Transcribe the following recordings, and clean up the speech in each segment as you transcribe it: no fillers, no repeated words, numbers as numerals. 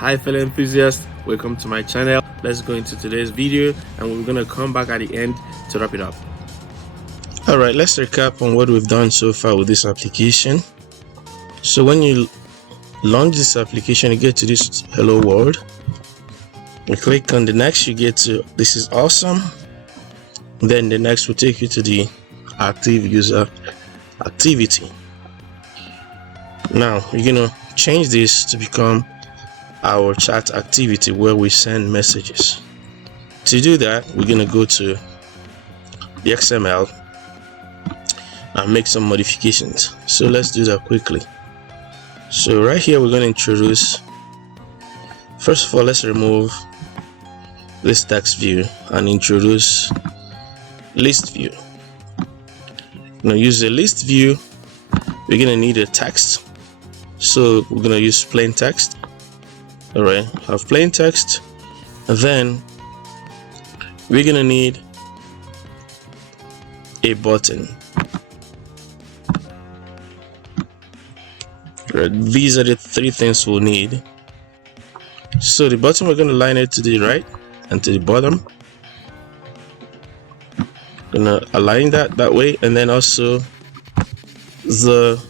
Hi fellow enthusiasts, welcome to my channel. Let's go into today's video and we're gonna come back at the end to wrap it up. Alright, let's recap on what we've done so far with this application. So when you launch this application, you get to this hello world. You click on the next, you get to this is awesome. Then the next will take you to the active user activity. Now you're gonna change this to become our chat activity where we send messages. To do that, we're gonna go to the XML and make some modifications. So let's do that quickly. So right here, we're going to introduce, first of all, let's remove this text view and introduce list view. Now use the list view, we're going to need a text. So we're going to use plain text. All right, have plain text, and then we're going to need a button. Right, these are the three things we'll need. So the button, we're going to line it to the right and to the bottom. Gonna align that way, and then also the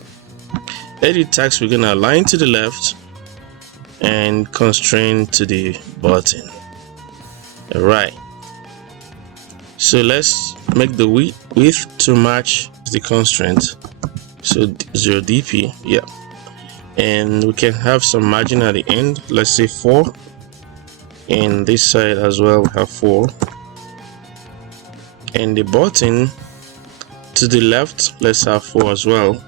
edit text, we're going to align to the left and constrain to the button. All right, so let's make the width to match the constraint. So 0 dp, yeah, and we can have some margin at the end, let's say 4, and this side as well have 4, and the button to the left, let's have 4 as well.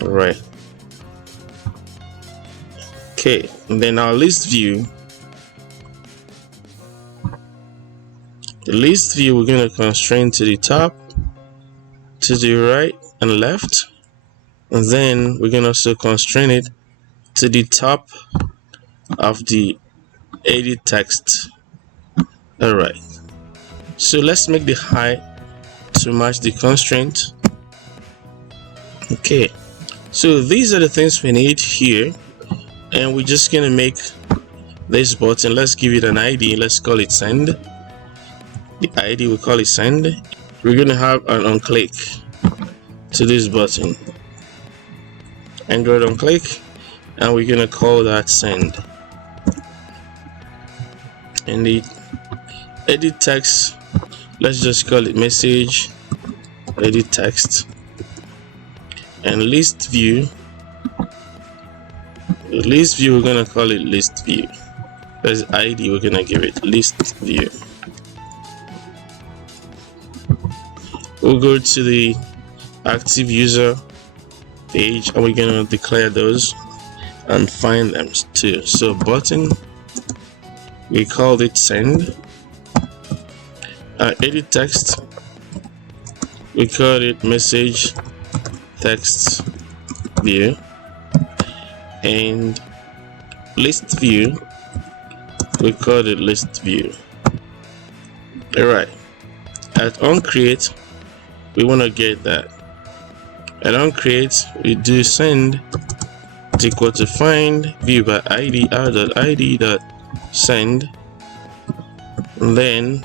All right, okay, and then our list view, the list view, we're going to constrain to the top, to the right and left, and then we can also constrain it to the top of the edit text. All right, so let's make the height to match the constraint. Okay, so these are the things we need here, and we're just gonna make this button, let's give it an ID, let's call it send. The ID, we call it send. We're gonna have an on click to this button, Android on click, and we're gonna call that send. And the edit text, let's just call it message edit text. And list view, the list view, we're gonna call it list view. As ID, we're gonna give it list view. We'll go to the active user page and we're gonna declare those and find them too. So button, we called it send. Edit text, we called it message text view, and list view, we called it list view. All right, at on create, we want to get that. At on create, we do send is equal to find view by id r.id.send, and then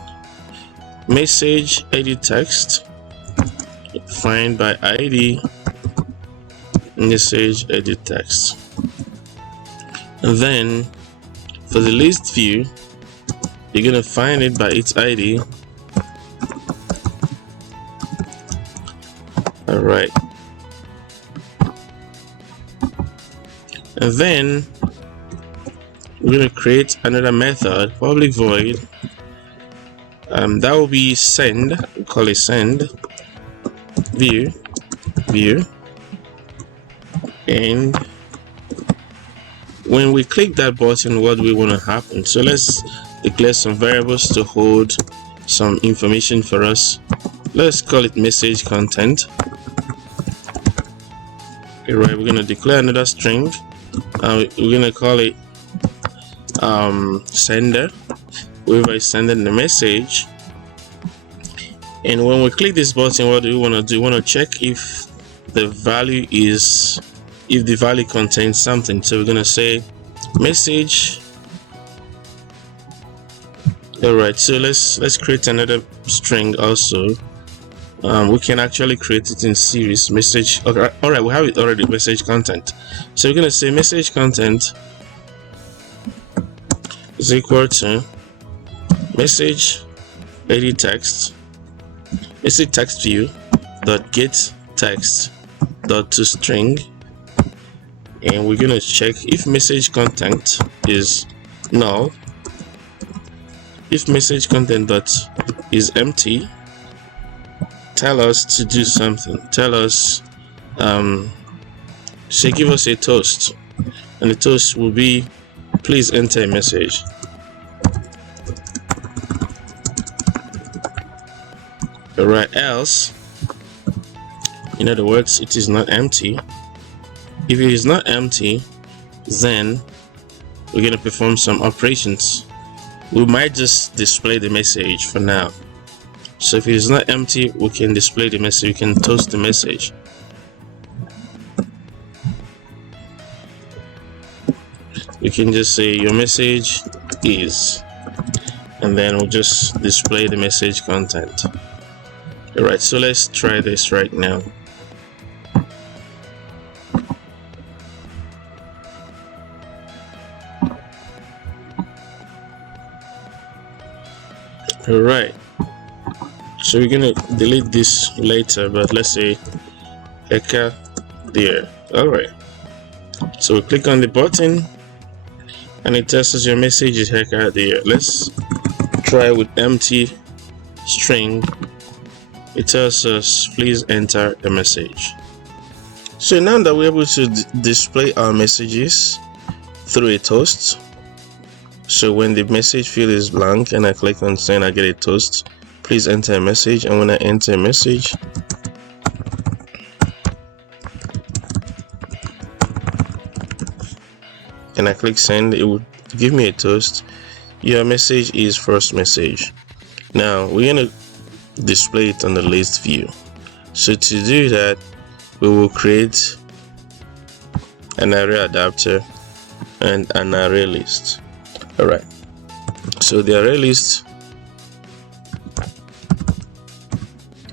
message edit text find by id message edit text, and then for the list view, you're gonna find it by its ID. All right, and then we're gonna create another method, public void, that will be send, we call it send view, and when we click that button, what do we want to happen? So let's declare some variables to hold some information for us. Let's call it message content. Okay, right, we're going to declare another string. We're going to call it sender, whoever is sending the message. And when we click this button, what do we want to do? We want to check if the value contains something. So we're going to say message. All right, so let's create another string also. We can actually create it in series. Message. Okay, all right, we have it already. Message content. So we're gonna say message content is equal to message edit text, message text view dot get text dot to string, and we're gonna check if message content is null. If message content dot is empty, tell us to do something. Tell us, say give us a toast, and the toast will be please enter a message. Alright, else, in other words, it is not empty. If it is not empty, then we're going to perform some operations. We might just display the message for now. So if it is not empty, we can display the message, we can toast the message. We can just say your message is, and then we'll just display the message content. Alright, so let's try this right now. Alright, so we're gonna delete this later, but let's say Heca there. Alright, so we click on the button and it tells us your message is Heca there. Let's try with empty string. It tells us please enter a message. So now that we're able to display our messages through a toast, so when the message field is blank and I click on send, I get a toast, please enter a message, and when I enter a message, and I click send, it will give me a toast, your message is first message. Now we're going to display it on the list view. So to do that, we will create an array adapter and an array list. Alright, so the array list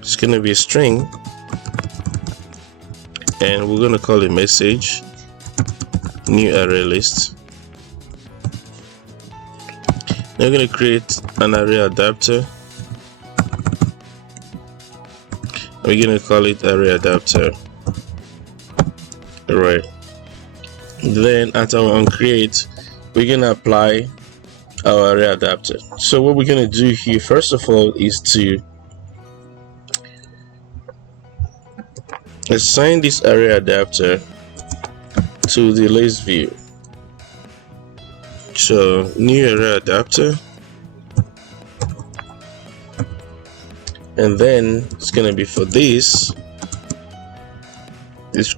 is going to be a string, and we're going to call it message new array list. Then we're going to create an array adapter. We're going to call it array adapter. Alright, then at our onCreate, we're going to apply our array adapter. So what we're going to do here first of all is to assign this array adapter to the list view. So new array adapter, and then it's going to be for this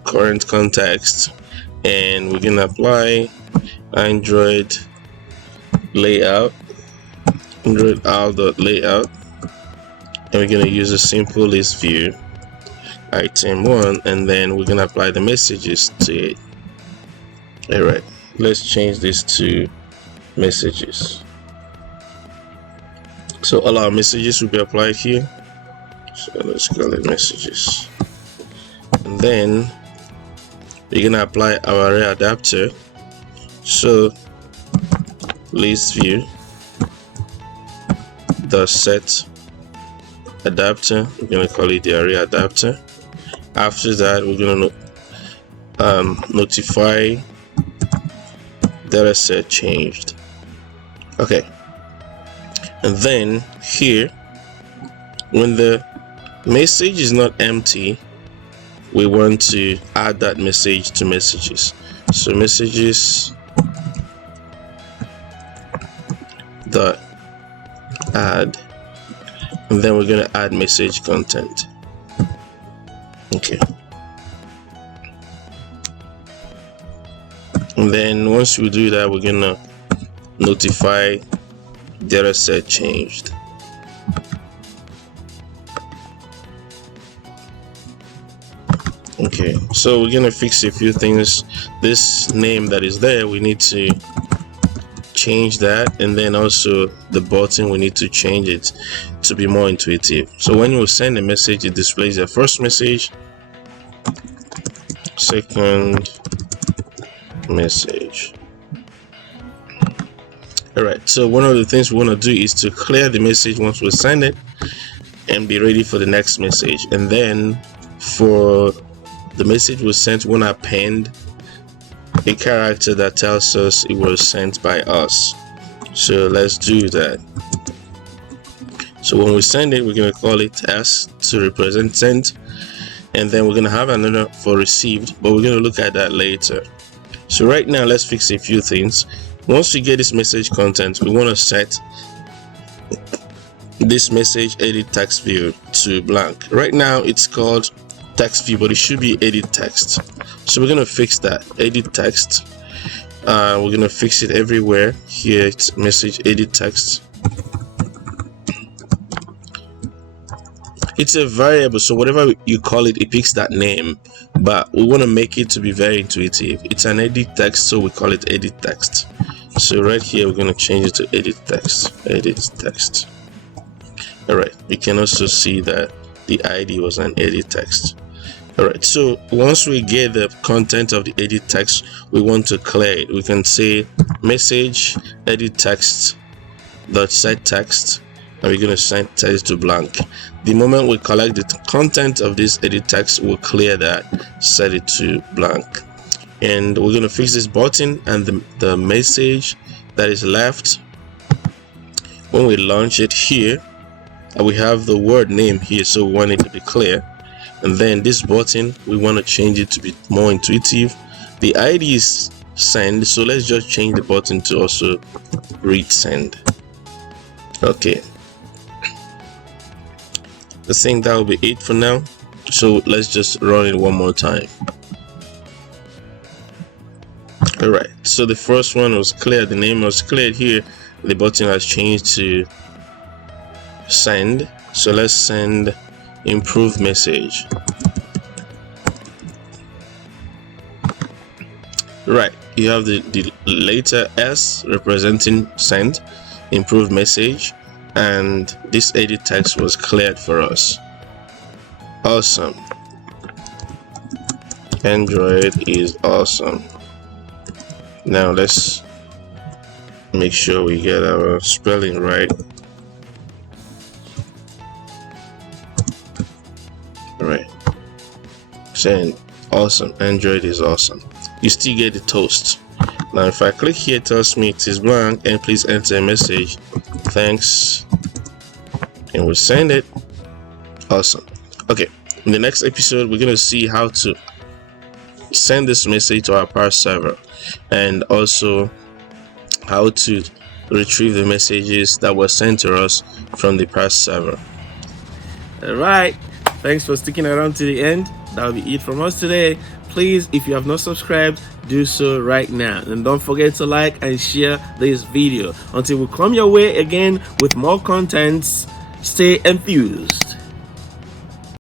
current context, and we're going to apply Android layout, Android al.layout, and we're going to use a simple list view item 1, and then we're going to apply the messages to it. Alright, let's change this to messages. So all our messages will be applied here. So let's call it messages, and then we're going to apply our array adapter. So list view the set adapter, we're going to call it the array adapter. After that, we're going to notify data set changed. Okay, and then here, when the message is not empty, we want to add that message to messages. So messages dot add, and then we're going to add message content. Okay, and then once we do that, we're going to notify data set changed. Okay, so we're gonna fix a few things. This name that is there, we need to change that, and then also the button, we need to change it to be more intuitive. So when you send a message, it displays the first message, second message. All right, so one of the things we want to do is to clear the message once we send it and be ready for the next message. And then for the message was sent, we want to append a character that tells us it was sent by us. So let's do that. So when we send it, we're going to call it S to represent sent, and then we're going to have another for received, but we're going to look at that later. So right now, let's fix a few things. Once we get this message content, we want to set this message edit text view to blank. Right now it's called text view, but it should be edit text. So we're going to fix that, edit text. We're going to fix it everywhere. Here it's message edit text. It's a variable, so whatever you call it, it picks that name, but we want to make it to be very intuitive. It's an edit text, so we call it edit text. So right here we're going to change it to edit text. All right, you can also see that the ID was an edit text. All right, so once we get the content of the edit text, we want to clear it. We can say message edit text dot set text, and we're going to set text to blank. The moment we collect the content of this edit text, we'll clear that, set it to blank. And we're going to fix this button and the message that is left. When we launch it here, we have the word name here, so we want it to be clear. And then this button, we want to change it to be more intuitive. The ID is send, so let's just change the button to also read send. Okay, I think that will be it for now. So let's just run it one more time. All right, so the first one was clear, the name was cleared here, the button has changed to send. So let's send improved message. Right, you have the letter S representing send, improved message, and this edit text was cleared for us. Awesome. Android is awesome. Now let's make sure we get our spelling right. All right, saying awesome, Android is awesome. You still get the toast. Now if I click here, it tells me it is blank and please enter a message, thanks, and we'll send it. Awesome. Okay, in the next episode we're going to see how to send this message to our Parse server, and also how to retrieve the messages that were sent to us from the Parse server. All right, thanks for sticking around to the end. That'll be it from us today. Please, if you have not subscribed, do so right now, and don't forget to like and share this video. Until we come your way again with more contents, stay enthused.